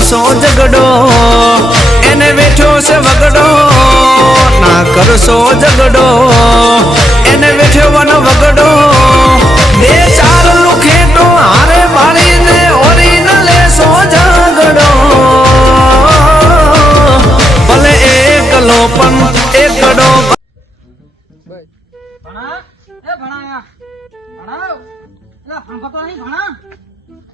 કરશો ઝઘડો એને બેઠો છે વગડો ના કરશો ઝઘડો એને બેઠો વન વગડો બે ચાર લુખેટો હારે બાળીને ઓરી ન લેશો ઝઘડો ભલે એકલો પણ એકડો ભણા એ ભણાયા ભણાવ એલા ફંગતો નહીં ભણા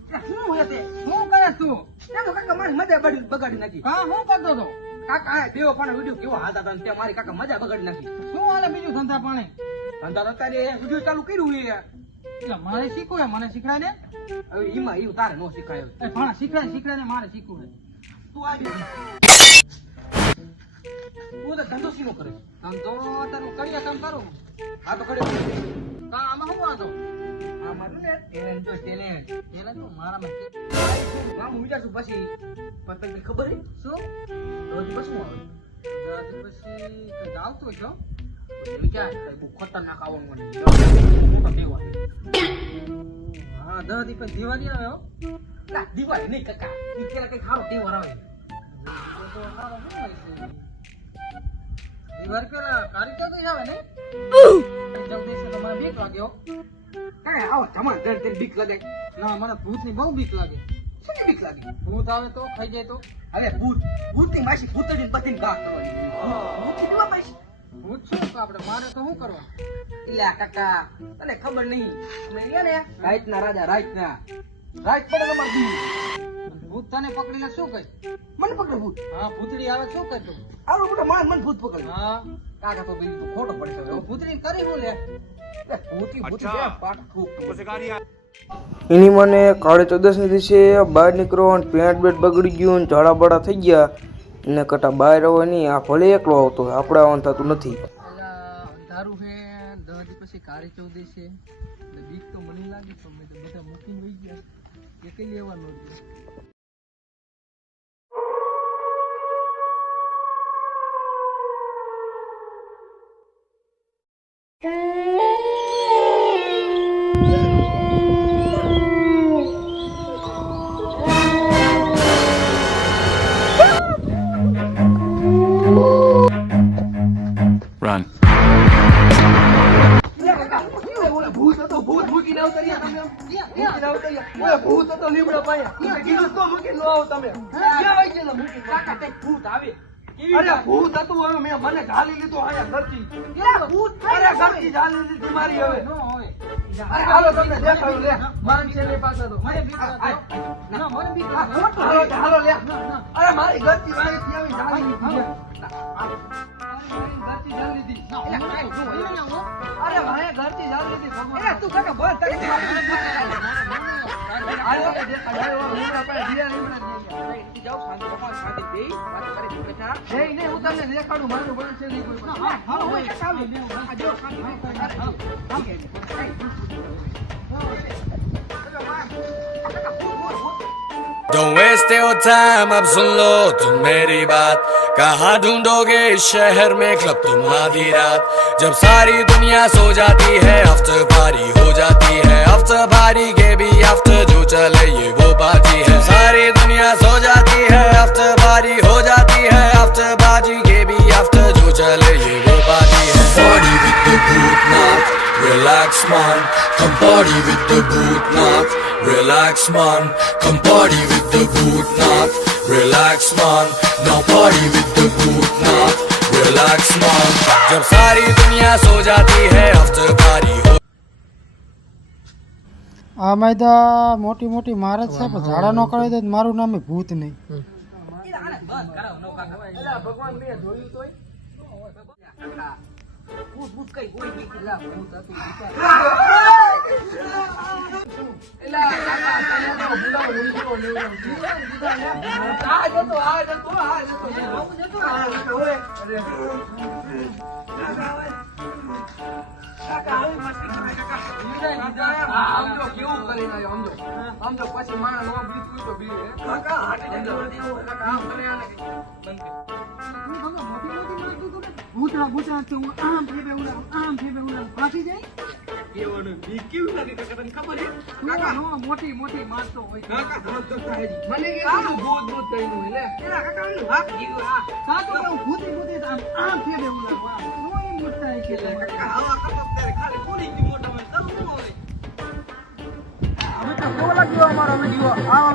એ શું હોય તે શું કરે તું એ તો કાકા મારી મજા બગાડી નાખી હા હું કરતો તો કાકા આ દેવો પણ વિડિયો કેવો હાલતા હતા તે મારી કાકા મજા બગાડી નાખી શું હાલે બીજું ધંધા પાણી ધંધા તો તારે વિડિયો ચાલુ કર્યું છે એટલે મારે શીખવું હે મને શીખડાય ને હવે ઈમાં ઈ તારે નો શીખાય એ ભણા શીખડાય ને મારે શીખવું હે તું આવી તું તો ધંધો શીનો કરે ધંધો તારું કડિયા કામ કરું હા તો કડિયો કા આમાં શું વાંધો આ મારું ને ટેલેન્ટ તો મારામાં હું વિચારશું પછી પણ તમને ખબર હે શું રોજ પછી આવે પછી કઈ આવતો છો વિચાર બહુ ખતરનાક આવવાનું મને મોટો દેવા હા 10 દી પછી દિવાળી આવે હો ના દિવાળી નહીં કાકા ઈ કેલા કઈ ખારો તહેવાર આવે તો ખારો શું હોય છે દિવાળી પેલા કારીગર તો આવે ને જલ્દી તો મને બીક લાગ્યો કાંઈ આવો જમા દર દર બીક લાગે ના મને ભૂતની બહુ બીક લાગે શું બીક લાગે ભૂત આવે તો ખાઈ જાય તો અરે ભૂતની માસી ભૂતડી બતીને ઘા કરવાની ભૂતની કેવા પૈસા ભૂત શું તો આપણે મારે તો શું કરવા ઈલા કાકા તને ખબર નહીં અમે લે ને રાતના રાજા રાત પડે અમાર દી ભૂત તને પકડીને શું કહે મને પકડે ભૂત હા ભૂતડી આવે શું કહે તું આવો મોટો મન ભૂત પકડે હા કાકા તો બીજું ખોટો પડે છે ભૂતડી કરી હું લે એની મને કાળે 14 દિવસે બહાર નીકળો અને પેન્ટ બેટ બગડી ગયું ને ઝાડા બડા થઈ ગયા એને કટા બહાર આવે નહીં આ ભલે એકલો આવતો આપણે આવવાનું થતું નથી અંધારું હે 10 દી પછી કાળી 14 છે બીક તો મને લાગી તો મેં તો બધા મૂકીને વહી ગયા એકલી લેવાનું Run. ભૂત હતો લીમડા પાયા કીધું તો મૂકી ન આવો તમે ક્યાં વઈ ગયેલા મૂકી કાકા તે ભૂત આવે અરે ભૂત હતું હવે મેં મને ઢાલી લીધું આયા ઘરથી ભૂત અરે ઘરથી ઢાલી લીધી મારી હવે નો હોય અરે હાલો તમને દેખાડું લે મારી છેલ્લી પાસે તો મને બીક લાગે ના મને બીક લાગે હાલો લે અરે મારી ઘરથી આવી ઢાલી લીધી અરે ભાઈ ઘરથી જાવ નથી ભગવાન તું કાકા બોલ તને આયો કે દેખાય લીમડા પર ધીરા લીમડા નહીં જાવ શાંતિ ભગવાન શાંતિ બેઈ વાત કરી બેઠા જઈ ને હું તમને દેખાડું મારું બળ છે નહીં કોઈ હા હાલો હોય ચાલો આ જો શાંતિ Don't waste your time, अब सुन लो तुम मेरी बात कहाँ ढूंढोगे इस शहर में क्लब तुम आधी रात जब सारी दुनिया सो जाती है आफ्टर पार्टी हो जाती है आफ्टर पार्टी के भी आफ्टर जो चले ये वो पार्टी है सारी दुनिया सो जाती है आफ्टर पार्टी हो जाती है आफ्टर पार्टी के भी आफ्टर जो चले ये वो पार्टी है party with the Bhootnath relax man come party with the Bhootnath relax man come party with the Bhootnath relax man now party with the Bhootnath relax man जब सारी दुनिया सो जाती है after party हो આ માયદા મોટી મોટી મારત છે પણ ઝાડા નો કરે તો મારું નામ ભૂત નહીં ભગવાન મેં જોયું તોય ભૂત કઈ કોઈ બીકલા ભૂત હતું વિચાર એલા કાકા તને તો ભૂલાવ ઉલટો લેવો આ જતો ઓય કાકા આવી મસ્તી કરે કાકા સમજો કેવું કરીને આવ્યો સમજો પછી માણસ નો બીતું તો બી કાકા હાટે જલ્દી કાકા આમ કરે આને બંધ ભૂતરા ભૂતરા તો આમ ફેબે ઉડા ફાટી જાય કેવાનું બી કેવું લાગે કાકા તને ખબર છે કાકા નો મોટી મોટી મારતો હોય કાકા ધોધ તો થાય જી મને કે ભૂત ભૂત થઈને હોય લે એલા કાકા હા જીગો હા કાકો તો ભૂતી ભૂતી આમ ફેર દેવું લાગે કોઈ મોટા છે કાકા હવા કપક ત્યારે ખાલી કોલી જી મોટા માં તો હોય હવે તો બોલા ગયો અમારો વિડિયો આ